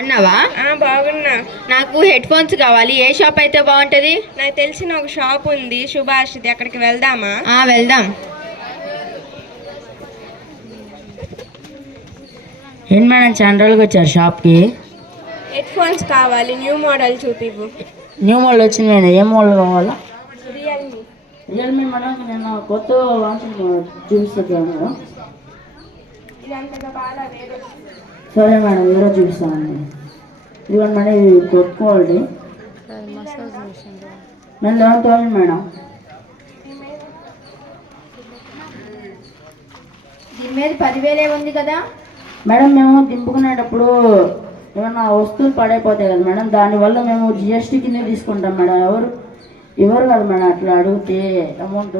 అన్నావా? బాగున్నా. నాకు హెడ్ ఫోన్స్ కావాలి. ఏ షాప్ అయితే బాగుంటుంది? నాకు తెలిసిన ఒక షాప్ ఉంది, శుభాషిది. అక్కడికి వెళ్దామా? వెళ్దాం. ఏంటి మేడం చాలా రోజులుగా వచ్చారు షాప్కి? హెడ్ ఫోన్స్ కావాలి, న్యూ మోడల్ చూపివు. న్యూ మోడల్ వచ్చింది మేడం. ఏ మోడల్ కావాలా? రియల్మీ. రియల్మీ మేడం, నేను కొత్త లాంచింగ్ చూపిస్తాను మేడం. ఇదంతగా బాగా వేరే. సరే మేడం, వేరే చూపిస్తానండి. ఇదిగోండి మేడం, ఇది కొత్త క్వాలిటీ. నేను 11,000 మేడం. దీని మీద 10,000 ఉంది కదా మేడం. మేము దింపుకునేటప్పుడు ఏమన్నా వస్తువులు పడైపోతాయి కదా మేడం, దానివల్ల మేము జిఎస్టీ కింద తీసుకుంటాం మేడం. ఎవరు కదా మేడం అట్లా అడిగితే అమౌంట్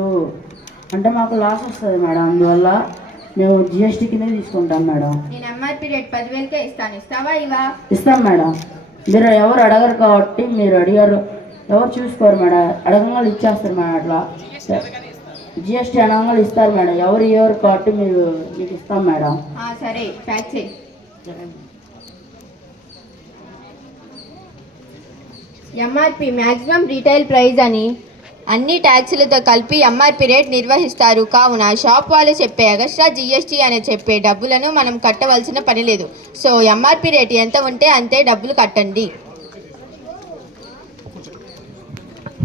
అంటే మాకు లాస్ వస్తుంది మేడం. అందువల్ల మేము జిఎస్టీ కింద తీసుకుంటాం మేడం. నేను ఎంఆర్పి రేట్ 10,000కే ఇస్తాను. ఇస్తావా? ఇస్తాం మేడం. మీరు ఎవరు అడగరు కాబట్టి, మీరు అడిగారు ఎవరు చూసుకోరు మేడం. అడగంగా ఇచ్చేస్తారు మేడం. అట్లా జిఎస్టీ అనగా ఇస్తారు మేడం. ఎవరు కాబట్టి మీకు ఇస్తాం మేడం. సరే, ప్యాక్ చేయి. ఎంఆర్పి మ్యాక్సిమం రీటైల్ ప్రైస్ అని అన్ని ట్యాక్సులతో కలిపి ఎంఆర్పి రేట్ నిర్వహిస్తారు. కావున షాప్ వాళ్ళు చెప్పే ఎక్స్ట్రా జిఎస్టీ అనే చెప్పే డబ్బులను మనం కట్టవలసిన పని లేదు. సో ఎంఆర్పి రేట్ ఎంత ఉంటే అంతే డబ్బులు కట్టండి.